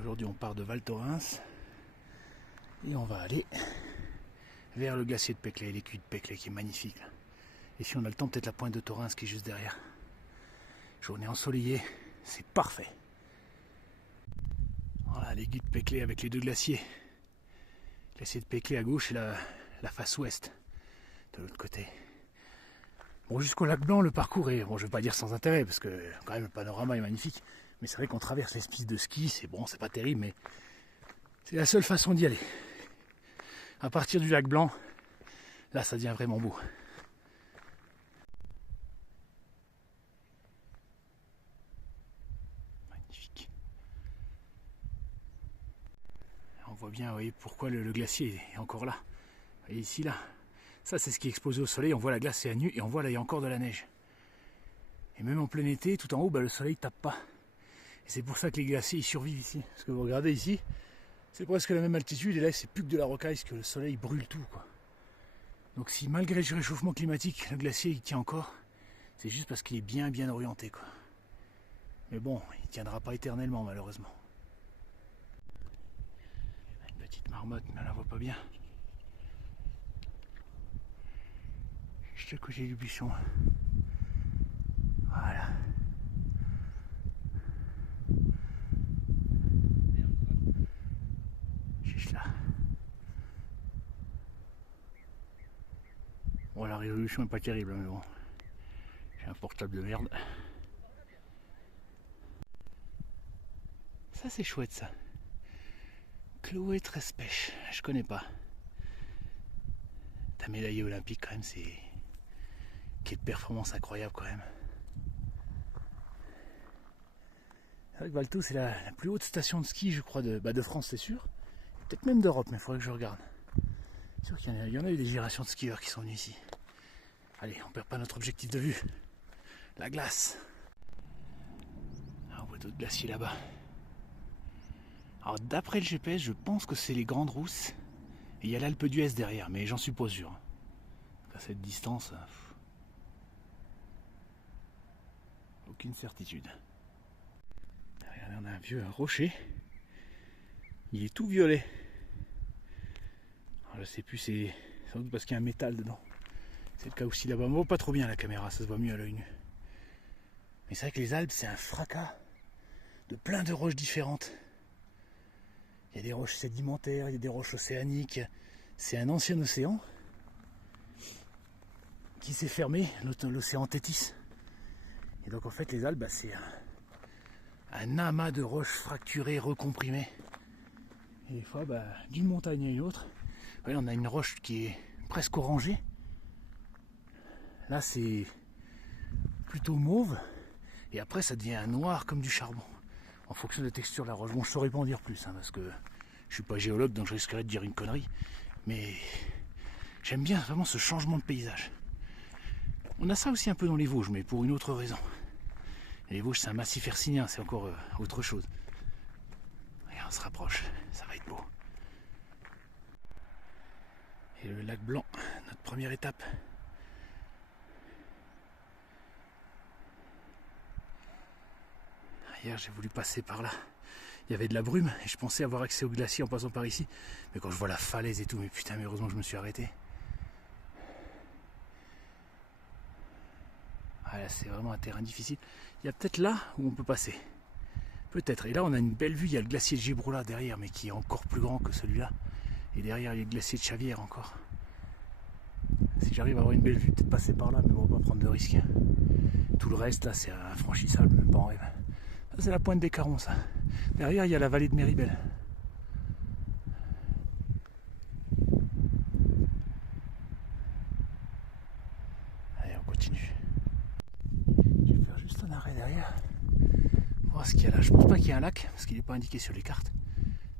Aujourd'hui on part de Val Thorens et on va aller vers le glacier de Peclet, l'écueil de Peclet qui est magnifique. Et si on a le temps, peut-être la pointe de Thorens qui est juste derrière. Journée ensoleillée, c'est parfait. Voilà l'écueil de Peclet avec les deux glaciers. Le glacier de Peclet à gauche et la face ouest de l'autre côté. Bon, jusqu'au lac Blanc, le parcours est, bon, je ne vais pas dire sans intérêt, parce que quand même le panorama est magnifique. Mais c'est vrai qu'on traverse les pistes de ski, c'est bon, c'est pas terrible, mais c'est la seule façon d'y aller. À partir du lac Blanc, là ça devient vraiment beau. Magnifique. On voit bien, vous voyez, pourquoi le glacier est encore là. Vous voyez ici, là. Ça, c'est ce qui est exposé au soleil. On voit la glace, c'est à nu, et on voit là, il y a encore de la neige. Et même en plein été, tout en haut, le soleil ne tape pas. Et c'est pour ça que les glaciers ils survivent ici. Parce que vous regardez ici, c'est presque la même altitude, et là, c'est plus que de la rocaille, parce que le soleil brûle tout, quoi. Donc si malgré le réchauffement climatique, le glacier il tient encore, c'est juste parce qu'il est bien orienté, quoi. Mais bon, il ne tiendra pas éternellement, malheureusement. Une petite marmotte, mais on la voit pas bien. Juste à côté du buisson. Voilà. Juste là. Bon, la résolution n'est pas terrible, mais bon. J'ai un portable de merde. Ça, c'est chouette, ça. Chloé Trespèche, je connais pas. Ta médaillée olympique, quand même, c'est... Quelle performance incroyable, quand même. C'est vrai que Val Thorens, c'est la plus haute station de ski, je crois, de France, c'est sûr. Peut-être même d'Europe, mais il faudrait que je regarde. C'est sûr qu'il y en a eu des générations de skieurs qui sont venus ici. Allez, on perd pas notre objectif de vue. La glace. Ah, on voit d'autres glaciers là-bas. Alors d'après le GPS, je pense que c'est les Grandes Rousses. Et il y a l'Alpe d'Huez derrière, mais j'en suis pas sûr. À cette distance, aucune certitude. Regardez, on a un vieux rocher. Il est tout violet. Alors, je sais plus, c'est sans doute parce qu'il y a un métal dedans. C'est le cas aussi là-bas. On voit pas trop bien la caméra, ça se voit mieux à l'œil nu. Mais c'est vrai que les Alpes, c'est un fracas de plein de roches différentes. Il y a des roches sédimentaires, il y a des roches océaniques. C'est un ancien océan qui s'est fermé, l'océan Thétis. Et donc en fait les Alpes, c'est un amas de roches fracturées, recomprimées. Et des fois, d'une montagne à une autre, ouais, on a une roche qui est presque orangée. Là c'est plutôt mauve. Et après ça devient noir comme du charbon. En fonction de la texture de la roche. Bon, je ne saurais pas en dire plus, parce que je suis pas géologue, donc je risquerais de dire une connerie. Mais j'aime bien vraiment ce changement de paysage. On a ça aussi un peu dans les Vosges, mais pour une autre raison. Et les Vosges, c'est un massif hercynien, c'est encore autre chose. Et on se rapproche, ça va être beau. Et le lac Blanc, notre première étape. Hier, j'ai voulu passer par là. Il y avait de la brume et je pensais avoir accès au glacier en passant par ici. Mais quand je vois la falaise et tout, mais putain, mais heureusement que je me suis arrêté. Ah là, c'est vraiment un terrain difficile. Il y a peut-être là où on peut passer. Peut-être. Et là, on a une belle vue. Il y a le glacier de Gibrola derrière, mais qui est encore plus grand que celui-là. Et derrière, il y a le glacier de Chavière encore. Si j'arrive à avoir une belle vue, peut-être passer par là, mais on va pas prendre de risques. Tout le reste, là, c'est infranchissable, même pas en rêve. Ça, c'est la pointe des Carons, ça. Derrière, il y a la vallée de Méribel. Allez, on continue. Je vais faire juste un arrêt derrière. Pour voir ce qu'il y a là. Je pense pas qu'il y ait un lac, parce qu'il n'est pas indiqué sur les cartes.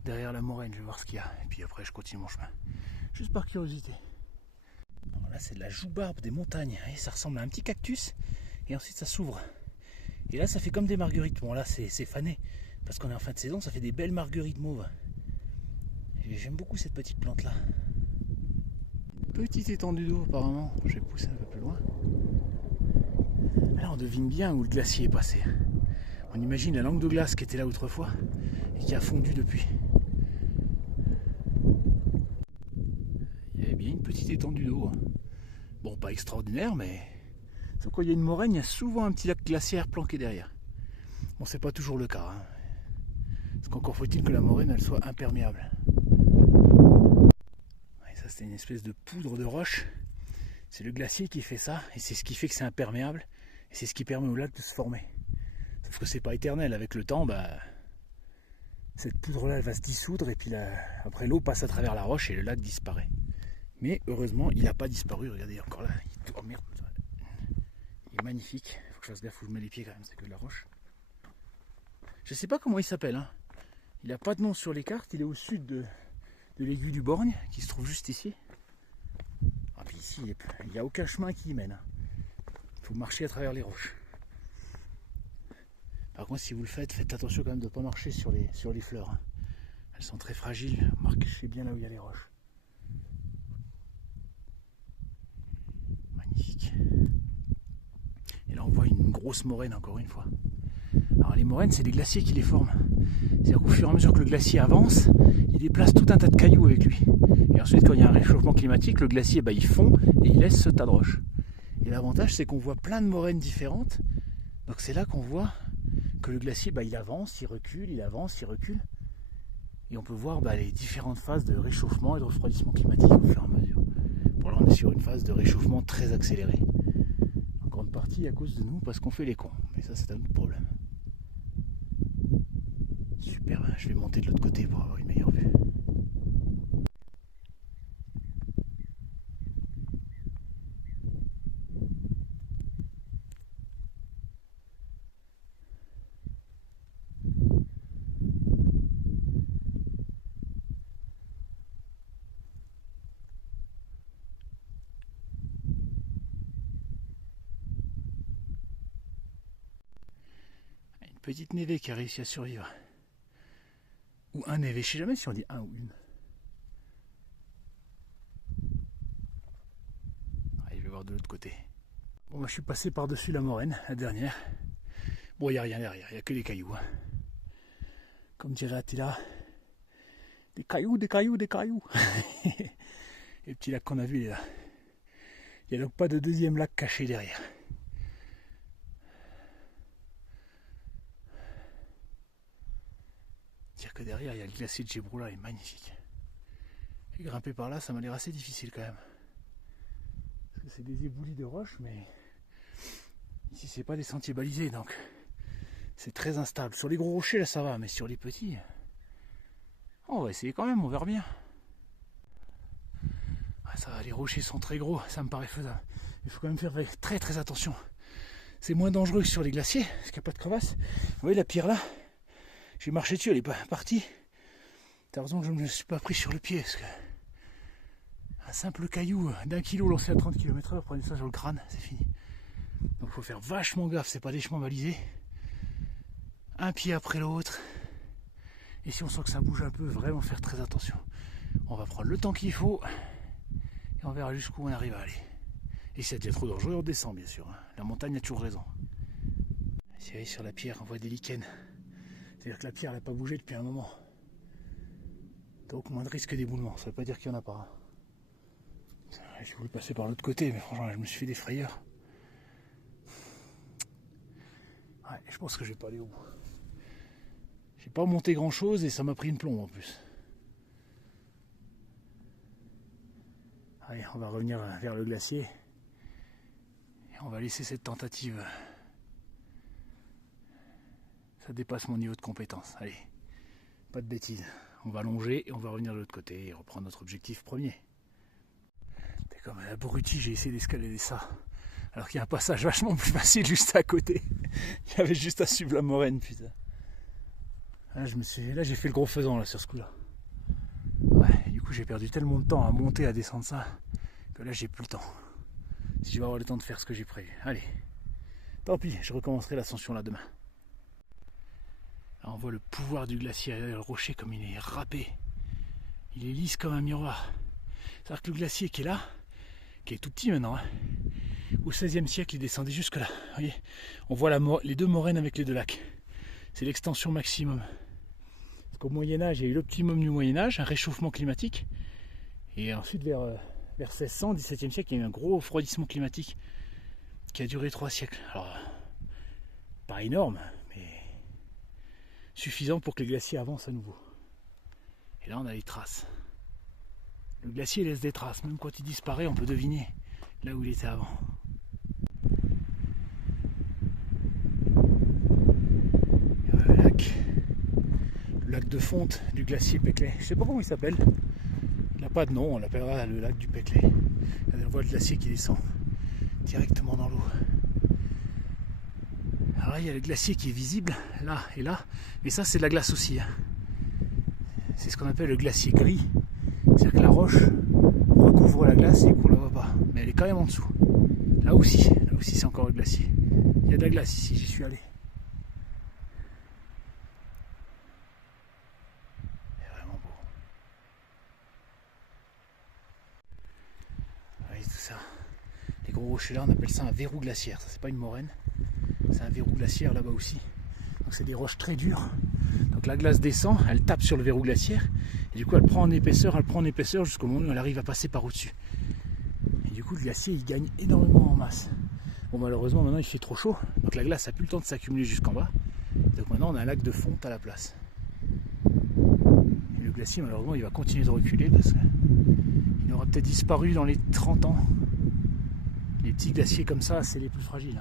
Derrière la moraine, je vais voir ce qu'il y a. Et puis après, je continue mon chemin. Juste par curiosité. Alors là, c'est de la joue-barbe des montagnes. Et ça ressemble à un petit cactus. Et ensuite, ça s'ouvre. Et là, ça fait comme des marguerites. Bon, là, c'est fané. Parce qu'on est en fin de saison, ça fait des belles marguerites mauves. J'aime beaucoup cette petite plante-là. Petite étendue d'eau, apparemment. Je vais pousser un peu plus loin. Là, on devine bien où le glacier est passé. On imagine la langue de glace qui était là autrefois et qui a fondu depuis. Il y avait bien une petite étendue d'eau. Bon, pas extraordinaire, mais sauf quand il y a une moraine, il y a souvent un petit lac glaciaire planqué derrière. Bon, c'est pas toujours le cas. Hein. Parce qu'encore faut-il que la moraine elle soit imperméable. Et ça, c'était une espèce de poudre de roche. C'est le glacier qui fait ça, et c'est ce qui fait que c'est imperméable, et c'est ce qui permet au lac de se former. Sauf que c'est pas éternel, avec le temps, cette poudre-là elle va se dissoudre, et puis après l'eau passe à travers la roche et le lac disparaît. Mais heureusement, il n'a pas disparu, regardez, encore là, oh merde, il est magnifique, il faut que je fasse gaffe où je mets les pieds quand même, c'est que de la roche. Je sais pas comment il s'appelle, hein. Il n'a pas de nom sur les cartes, il est au sud de l'aiguille du Borgne, qui se trouve juste ici. Ah, puis ici, il n'y a aucun chemin qui y mène. Il faut marcher à travers les roches. Par contre, si vous le faites, faites attention quand même de ne pas marcher sur les fleurs. Elles sont très fragiles. Marchez bien là où il y a les roches. Magnifique. Et là, on voit une grosse moraine encore une fois. Alors les moraines, c'est des glaciers qui les forment. C'est-à-dire qu'au fur et à mesure que le glacier avance, il déplace tout un tas de cailloux avec lui. Et ensuite, quand il y a un réchauffement climatique, le glacier il fond et il laisse ce tas de roches. Et l'avantage, c'est qu'on voit plein de moraines différentes. Donc c'est là qu'on voit que le glacier il avance, il recule, il avance, il recule. Et on peut voir les différentes phases de réchauffement et de refroidissement climatique au fur et à mesure. Bon, là, on est sur une phase de réchauffement très accélérée. En grande partie à cause de nous, parce qu'on fait les cons. Mais ça, c'est un autre problème. Super, je vais monter de l'autre côté pour avoir une meilleure vue. Une petite névée qui a réussi à survivre. Ou un névé, je sais jamais si on dit un ou une. Allez, je vais voir de l'autre côté. Bon, je suis passé par-dessus la moraine, la dernière. Bon, il n'y a rien derrière, il n'y a que des cailloux. Hein. Comme dirait Attila, des cailloux, des cailloux, des cailloux. Et le petit lac qu'on a vu, il est là. Il n'y a donc pas de deuxième lac caché derrière. Dire que derrière, il y a le glacier de Gebroula, il est magnifique. Et grimper par là, ça m'a l'air assez difficile quand même. Parce que c'est des éboulis de roches, mais ici, c'est pas des sentiers balisés, donc c'est très instable. Sur les gros rochers, là, ça va, mais sur les petits, on va essayer quand même, on verra bien. Ah, ça va, les rochers sont très gros, ça me paraît faisable. Il faut quand même faire très très attention. C'est moins dangereux que sur les glaciers, parce qu'il n'y a pas de crevasse. Vous voyez la pierre là? J'ai marché dessus, elle est pas partie. T'as raison que je ne me suis pas pris sur le pied, parce que un simple caillou d'1 kilo lancé à 30 km/h, prenez ça sur le crâne, c'est fini. Donc il faut faire vachement gaffe, c'est pas des chemins balisés. Un pied après l'autre. Et si on sent que ça bouge un peu, vraiment faire très attention. On va prendre le temps qu'il faut et on verra jusqu'où on arrive à aller. Et si ça devient trop dangereux, on descend bien sûr. La montagne a toujours raison. Si vous voyez sur la pierre, on voit des lichens. C'est-à-dire que la pierre n'a pas bougé depuis un moment. Donc moins de risque d'éboulement, ça ne veut pas dire qu'il n'y en a pas. J'ai voulu passer par l'autre côté, mais franchement, je me suis fait des frayeurs. Ouais, je pense que je vais pas aller au bout. J'ai pas monté grand chose et ça m'a pris une plombe en plus. Allez, on va revenir vers le glacier. Et on va laisser cette tentative. Ça dépasse mon niveau de compétence. Allez, pas de bêtises. On va longer et on va revenir de l'autre côté et reprendre notre objectif premier. C'est comme un abruti, j'ai essayé d'escalader ça. Alors qu'il y a un passage vachement plus facile juste à côté. Il y avait juste à suivre la moraine, putain. Là, j'ai fait le gros faisant là, sur ce coup-là. Ouais, et du coup j'ai perdu tellement de temps à monter, à descendre ça, que là j'ai plus le temps. Si je vais avoir le temps de faire ce que j'ai prévu. Allez, tant pis, je recommencerai l'ascension là demain. Là, on voit le pouvoir du glacier, le rocher comme il est râpé. Il est lisse comme un miroir. C'est-à-dire que le glacier qui est là, qui est tout petit maintenant, hein, au XVIe siècle il descendait jusque là. Vous voyez, on voit les deux moraines avec les deux lacs. c'est l'extension maximum. Parce qu'au Moyen-Âge, il y a eu l'optimum du Moyen-Âge, un réchauffement climatique. Et ensuite, vers 1600, 17e siècle, il y a eu un gros refroidissement climatique qui a duré 3 siècles. Alors, pas énorme, mais suffisant pour que les glaciers avancent à nouveau. Et là, on a les traces. Le glacier laisse des traces, même quand il disparaît, on peut deviner là où il était avant. Le lac de fonte du glacier Péclet. Je sais pas comment il s'appelle. Il n'a pas de nom, on l'appellera le lac du Péclet. On voit le glacier qui descend directement dans l'eau. Alors là, il y a le glacier qui est visible, là et là. Mais ça, c'est de la glace aussi. C'est ce qu'on appelle le glacier gris. C'est-à-dire que la roche recouvre la glace et qu'on ne la voit pas. Mais elle est quand même en dessous. Là aussi c'est encore le glacier. Il y a de la glace ici, j'y suis allé. C'est vraiment beau. Vous voyez tout ça. Les gros rochers là, on appelle ça un verrou glaciaire. Ça, c'est pas une moraine. C'est un verrou glaciaire là-bas aussi. Donc c'est des roches très dures. Donc la glace descend, elle tape sur le verrou glaciaire. Et du coup elle prend en épaisseur jusqu'au moment où elle arrive à passer par au-dessus. Et du coup le glacier il gagne énormément en masse. Bon malheureusement maintenant il fait trop chaud. Donc la glace n'a plus le temps de s'accumuler jusqu'en bas. Donc maintenant on a un lac de fonte à la place. Et le glacier malheureusement il va continuer de reculer parce qu'il aura peut-être disparu dans les 30 ans. Les petits glaciers comme ça c'est les plus fragiles.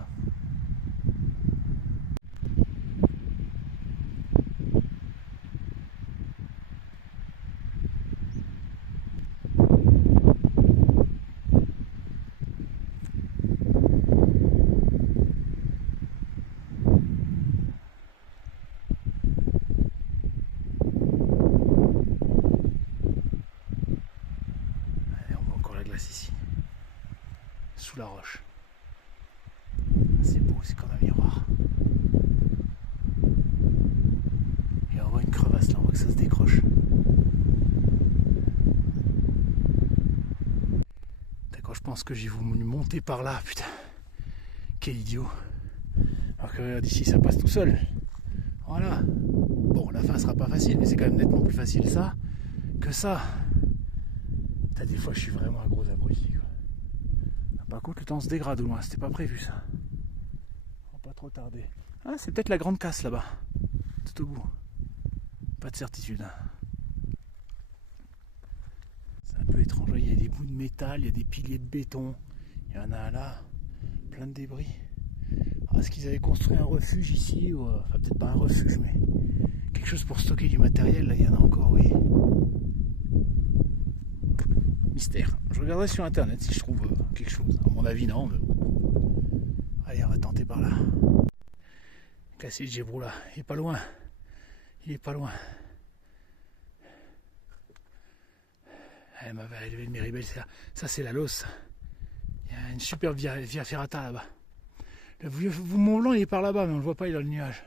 Ici, sous la roche. C'est beau, c'est comme un miroir. Et on voit une crevasse là, on voit que ça se décroche. D'accord, je pense que j'ai voulu monter par là, putain. Quel idiot. Alors que regarde ici, ça passe tout seul. Voilà. Bon, la fin sera pas facile, mais c'est quand même nettement plus facile ça que ça. Des fois je suis vraiment un gros abruti. Par contre le temps se dégrade au loin, c'était pas prévu ça. On va pas trop tarder. Ah c'est peut-être la grande casse là-bas. Tout au bout. Pas de certitude. C'est un peu étrange, il y a des bouts de métal, il y a des piliers de béton. Il y en a là, plein de débris. Alors, est-ce qu'ils avaient construit un refuge ici ou, enfin peut-être pas un refuge mais quelque chose pour stocker du matériel, là il y en a encore, oui. Mystère. Je regarderai sur internet si je trouve quelque chose. À mon avis, non, mais bon. Allez, on va tenter par là. Glacier de Gébrula. Il est pas loin. Il est pas loin. Elle m'avait élevé le Méribel. Ça, c'est la Losse. Il y a une super via ferrata là-bas. Le vieux Mont Blanc, il est par là-bas, mais on le voit pas, il est dans le nuage.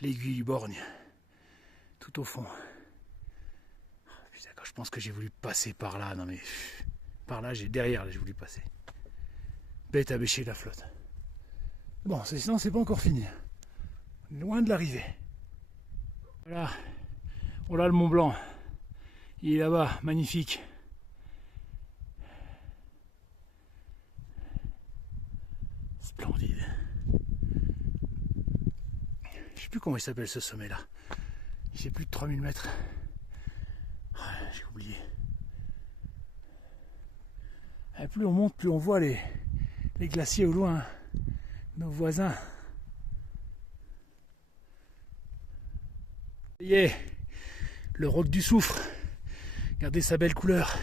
L'aiguille du Borgne. Tout au fond. Je pense que j'ai voulu passer par là. Non mais par là, derrière, là, j'ai voulu passer. Bête à bêcher la flotte. Bon, sinon c'est pas encore fini. Loin de l'arrivée. Voilà. Voilà le Mont Blanc. Il est là-bas, magnifique. Splendide. Je sais plus comment il s'appelle ce sommet là. Il fait plus de 3000 mètres. J'ai oublié. Et plus on monte, plus on voit les glaciers au loin, nos voisins. Ça y est, le roc du Soufre. Regardez sa belle couleur.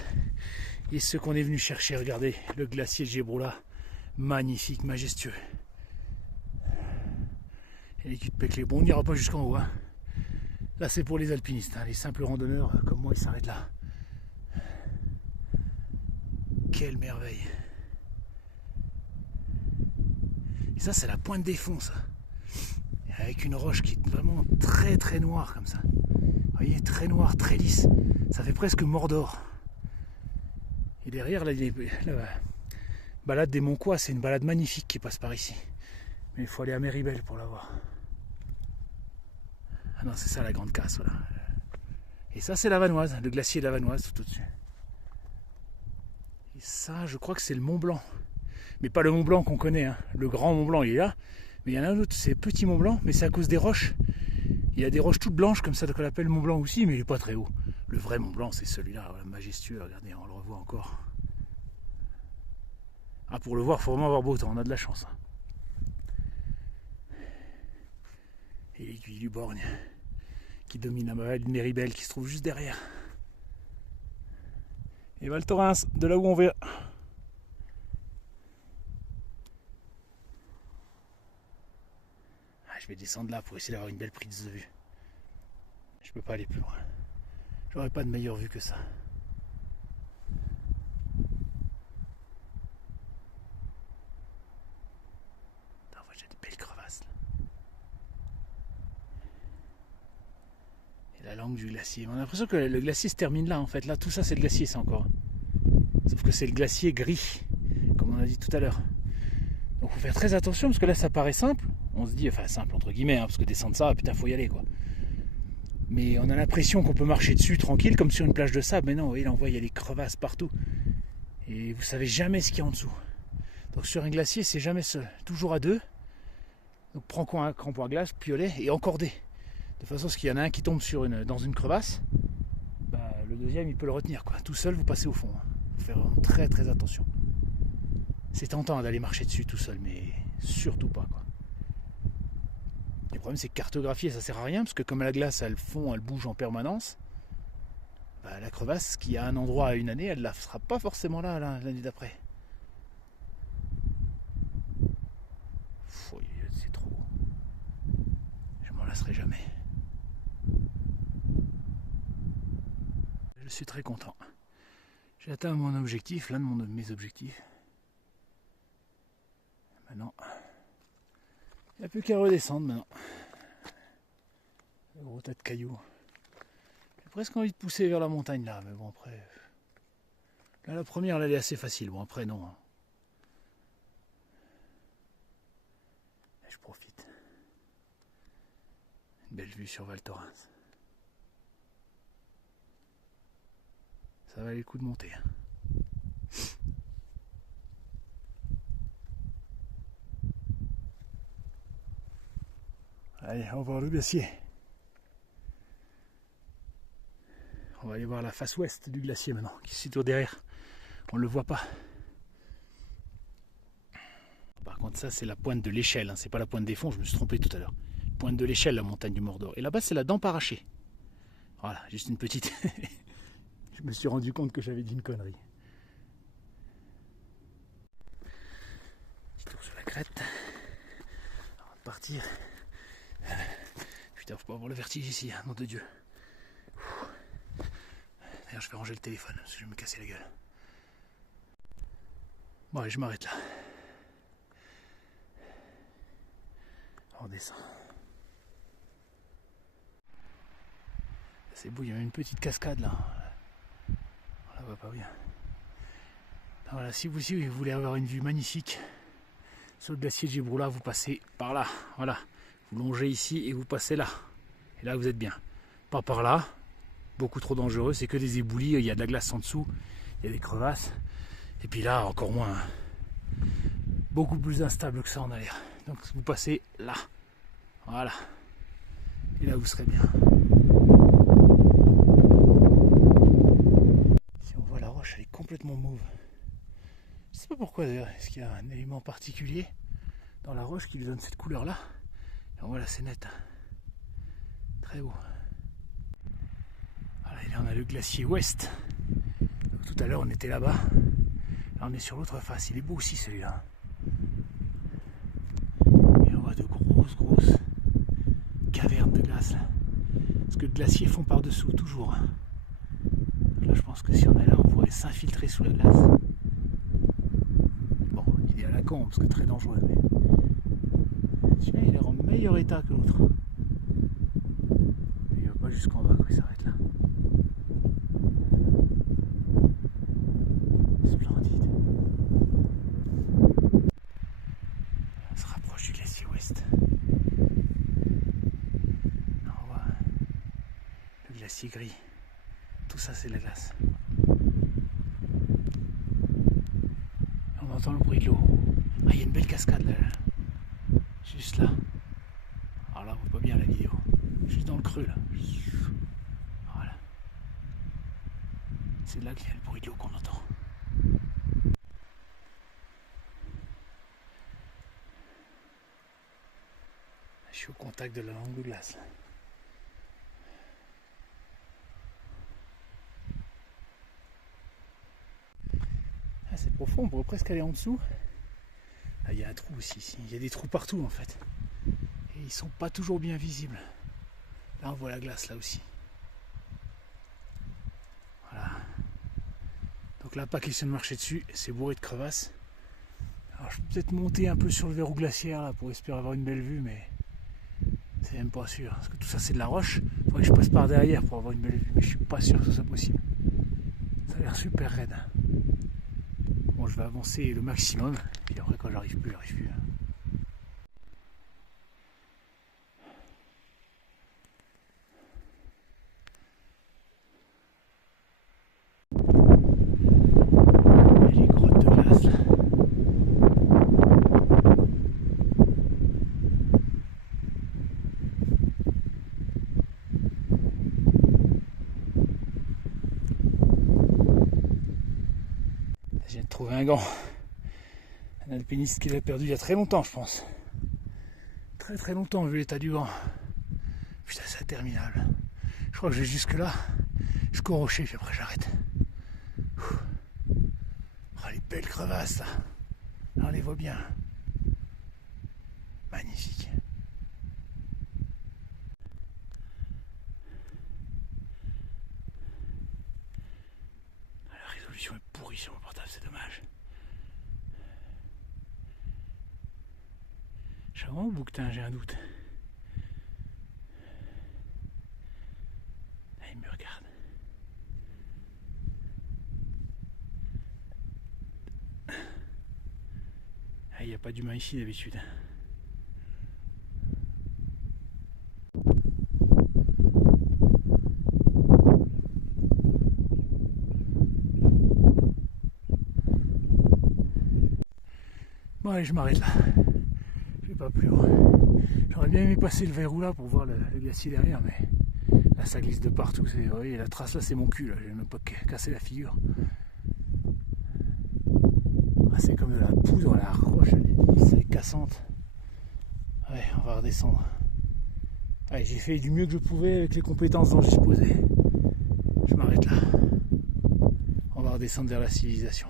Et ce qu'on est venu chercher, regardez, le glacier de Gébrula. Magnifique, majestueux. Et les culs de Péclet. Bon, on n'ira pas jusqu'en haut. Hein. Là, c'est pour les alpinistes. Hein. Les simples randonneurs comme moi, ils s'arrêtent là. Quelle merveille. Et ça, c'est la pointe des fonds, ça. Avec une roche qui est vraiment très très noire comme ça. Vous voyez, très noire, très lisse. Ça fait presque Mordor. Et derrière, là, la balade des Moncois, c'est une balade magnifique qui passe par ici. Mais il faut aller à Méribel pour la voir. Ah non, c'est ça la grande casse, voilà. Et ça, c'est la Vanoise, le glacier de la Vanoise, tout au-dessus. Et ça, je crois que c'est le Mont Blanc. Mais pas le Mont Blanc qu'on connaît, hein. Le grand Mont Blanc, il est là. Mais il y en a un autre, c'est le petit Mont Blanc, mais c'est à cause des roches. Il y a des roches toutes blanches, comme ça, qu'on appelle Mont Blanc aussi, mais il n'est pas très haut. Le vrai Mont Blanc, c'est celui-là, voilà, majestueux. Regardez, on le revoit encore. Ah, pour le voir, il faut vraiment avoir beau temps, on a de la chance. Hein. Et l'aiguille du Borgne, qui domine la vallée de Méribel, qui se trouve juste derrière. Et Val Thorens, de là où on va. Ah, je vais descendre là pour essayer d'avoir une belle prise de vue. Je peux pas aller plus loin. J'aurais pas de meilleure vue que ça. J'ai des belles crevasses là. Et la langue du glacier. On a l'impression que le glacier se termine là en fait. Là tout ça c'est le glacier, c'est encore. Sauf que c'est le glacier gris, comme on a dit tout à l'heure. Donc faut faire très attention parce que là ça paraît simple. On se dit, enfin simple entre guillemets, hein, parce que descendre ça, putain faut y aller quoi. Mais on a l'impression qu'on peut marcher dessus tranquille comme sur une plage de sable. Mais non, vous voyez, là on voit il y a des crevasses partout. Et vous savez jamais ce qu'il y a en dessous. Donc sur un glacier c'est jamais seul, toujours à deux. Donc prends un crampon à glace, piolet et encordé. De façon à ce qu'il y en a un qui tombe dans une crevasse, bah, le deuxième il peut le retenir quoi. Tout seul vous passez au fond. Il faut faire vraiment très très attention. C'est tentant d'aller marcher dessus tout seul, mais surtout pas quoi. Le problème c'est que cartographier ça sert à rien, parce que comme la glace elle fond, elle bouge en permanence, bah, la crevasse qui a un endroit à une année, elle ne sera pas forcément là l'année d'après. C'est trop. Je m'en lasserai jamais. Je suis très content. J'ai atteint mon objectif, l'un de mes objectifs. Maintenant, il n'y a plus qu'à redescendre maintenant. Le gros tas de cailloux. J'ai presque envie de pousser vers la montagne là, mais bon après. Là la première elle est assez facile, bon après non. Et je profite. Une belle vue sur Val Thorens. Ça valait le coup de monter. Allez, on va voir le glacier. On va aller voir la face ouest du glacier maintenant, qui se situe derrière. On ne le voit pas. Par contre, ça, c'est la pointe de l'échelle. Hein. C'est pas la pointe des fonds, je me suis trompé tout à l'heure. Pointe de l'échelle, la montagne du Mordor. Et là-bas, c'est la dent arrachée. Voilà, juste une petite. Je me suis rendu compte que j'avais dit une connerie. Petit tour sur la crête. Avant de partir. Putain, faut pas avoir le vertige ici, hein, nom de Dieu. D'ailleurs, je vais ranger le téléphone, parce que je vais me casser la gueule. Bon, allez, je m'arrête là. On descend. C'est beau, il y a une petite cascade là. On la voit pas bien. Voilà, si vous voulez avoir une vue magnifique sur le glacier de Gibroula, vous passez par là. Voilà. Vous longez ici et vous passez là. Et là, vous êtes bien. Pas par là. Beaucoup trop dangereux. C'est que des éboulis. Il y a de la glace en dessous. Il y a des crevasses. Et puis là, encore moins. Beaucoup plus instable que ça en a l'air. Donc, vous passez là. Voilà. Et là, vous serez bien. Si on voit la roche, elle est complètement mauve. Je sais pas pourquoi d'ailleurs. Est-ce qu'il y a un élément particulier dans la roche qui lui donne cette couleur-là? Voilà, c'est net. Très beau. Voilà, et là, on a le glacier ouest. Donc, tout à l'heure, on était là-bas. Là, on est sur l'autre face. Il est beau aussi, celui-là. Et on voit de grosses cavernes de glace. Là. Parce que le glacier fond par-dessous, toujours. Là, je pense que si on est là, on pourrait s'infiltrer sous la glace. Bon, il est à la con, parce que très dangereux. Mais... celui-là, il est en meilleur état que l'autre. Il va pas jusqu'en bas, quoi, il s'arrête là. Splendide. On se rapproche du glacier glaciers gris. Tout ça c'est de la glace. On entend le bruit de l'eau. Ah, il y a une belle cascade là. Juste là. Alors là, on voit pas bien la vidéo. Juste dans le creux là. Voilà. C'est là qu'il y a le bruit de l'eau qu'on entend. Je suis au contact de la langue de glace. Ah, c'est profond, on pourrait presque aller en dessous. Ah, il y a un trou aussi ici. Il y a des trous partout en fait. Et ils sont pas toujours bien visibles. Là on voit la glace là aussi. Voilà. Donc là pas question de marcher dessus, c'est bourré de crevasses. Alors je peux peut-être monter un peu sur le verrou glaciaire là pour espérer avoir une belle vue, mais c'est même pas sûr. Parce que tout ça c'est de la roche. Il faudrait que je passe par derrière pour avoir une belle vue, mais je suis pas sûr que ce soit possible. Ça a l'air super raide. Bon, je vais avancer le maximum, puis après quand j'arrive plus, j'arrive plus. Et les grottes de glace là. Je viens de trouver un gant. Un alpiniste qui l'a perdu il y a très longtemps, je pense. Très très longtemps vu l'état du gant. Putain, c'est interminable. Je crois que je vais jusque là, jusqu'au rocher, puis après j'arrête. Oh, les belles crevasses là. Là on les voit bien. Magnifique. La résolution est pourrie sur mon portable, c'est dommage. Chavon ou bouquetin, j'ai un doute. Là, il me regarde. Ah, il n'y a pas d'humain ici d'habitude. Bon allez, je m'arrête là. Je vais pas plus haut. J'aurais bien aimé passer le verrou là pour voir le glacier derrière, mais là ça glisse de partout. Vous voyez, la trace là c'est mon cul, là. J'ai même pas cassé la figure. Ah, c'est comme de la poudre, la roche, elle est cassante. Ouais, on va redescendre. Allez, j'ai fait du mieux que je pouvais avec les compétences dont je disposais. Je m'arrête là. On va redescendre vers la civilisation.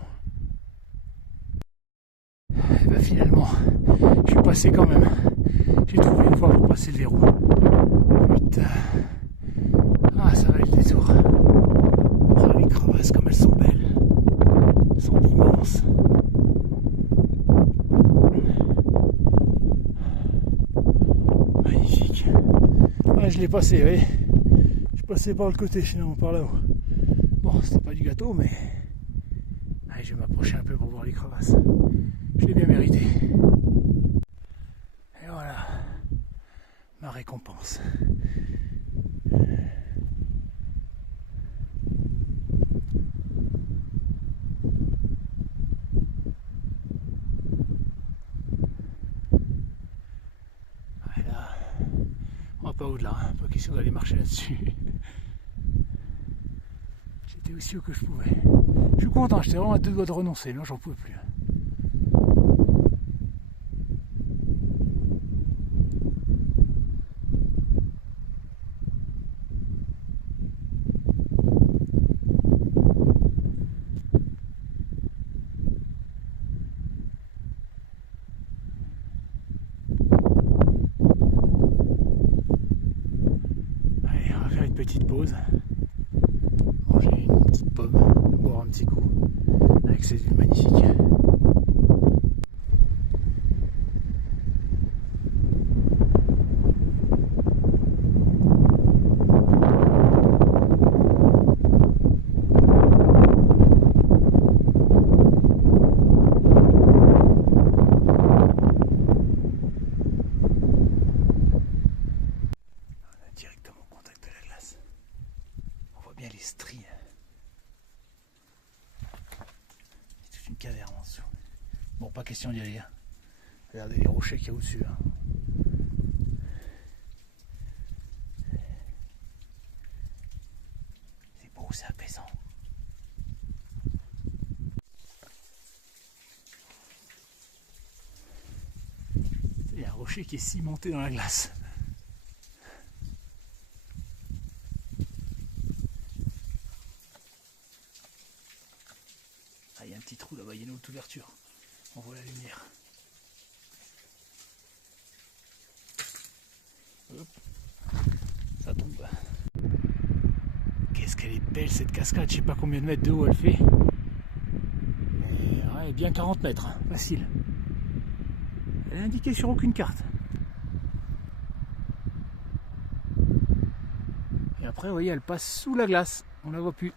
Et ben finalement, je suis passé quand même. J'ai trouvé une voie pour passer le verrou. Putain. Ah, ça va être le détour. Oh, les crevasses comme elles sont belles. Elles sont immenses. Magnifique. Ah, je l'ai passé, vous voyez. Je suis passé par le côté, sinon par là-haut. Bon, c'était pas du gâteau, mais... Allez, je vais m'approcher un peu pour voir les crevasses. Je l'ai bien mérité. Et voilà, ma récompense. Et là, on va pas au-delà, hein. Pas question d'aller marcher là-dessus. J'étais aussi haut que je pouvais. Je suis content, j'étais vraiment à deux doigts de renoncer, mais j'en pouvais plus. Petite pause, manger une petite pomme, boire un petit coup avec ces îles magnifiques. Directement au contact de la glace. bien les stries. C'est toute une caverne en dessous. Bon, pas question d'y aller. Hein. Regardez les rochers qu'il y a au-dessus. Hein. C'est beau, c'est apaisant. Il y a un rocher qui est cimenté dans la glace. Ah, il y a un petit trou là-bas, il y a une haute ouverture. On voit la lumière. Hop. Ça tombe. Qu'est-ce qu'elle est belle cette cascade, je sais pas combien de mètres de haut elle fait. Et, ouais, bien 40 mètres, hein, facile. Elle est indiquée sur aucune carte. Et après, vous voyez, elle passe sous la glace. On la voit plus.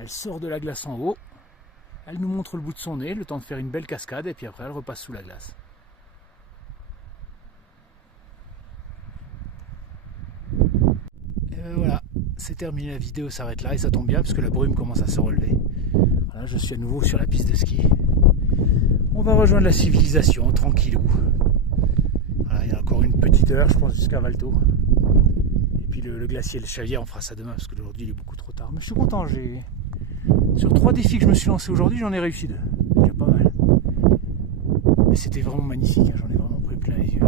Elle sort de la glace en haut. Elle nous montre le bout de son nez, le temps de faire une belle cascade. Et puis après, elle repasse sous la glace. Et ben voilà, c'est terminé, la vidéo s'arrête là. Et ça tombe bien parce que la brume commence à se relever. Voilà, je suis à nouveau sur la piste de ski. On va rejoindre la civilisation, tranquillou. Voilà, il y a encore une petite heure, je pense, jusqu'à Valto. Et puis le glacier, le Chavière, on fera ça demain, parce qu'aujourd'hui il est beaucoup trop tard. Mais je suis content, sur 3 défis que je me suis lancé aujourd'hui, j'en ai réussi 2. C'est pas mal. Mais c'était vraiment magnifique, hein, j'en ai vraiment pris plein les yeux.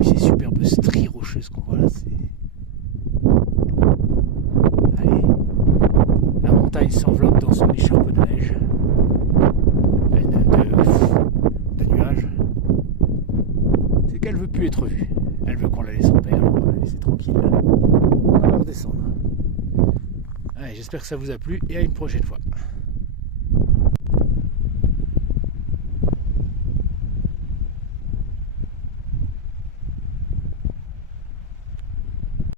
Puis ces superbes stries rocheuses qu'on voit là, c'est... Allez, la montagne s'enveloppe dans son écharpe de neige. De nuages. C'est qu'elle veut plus être vue. Elle veut qu'on la laisse en paix, alors on va la laisser tranquille. On va redescendre. Allez, j'espère que ça vous a plu et à une prochaine fois.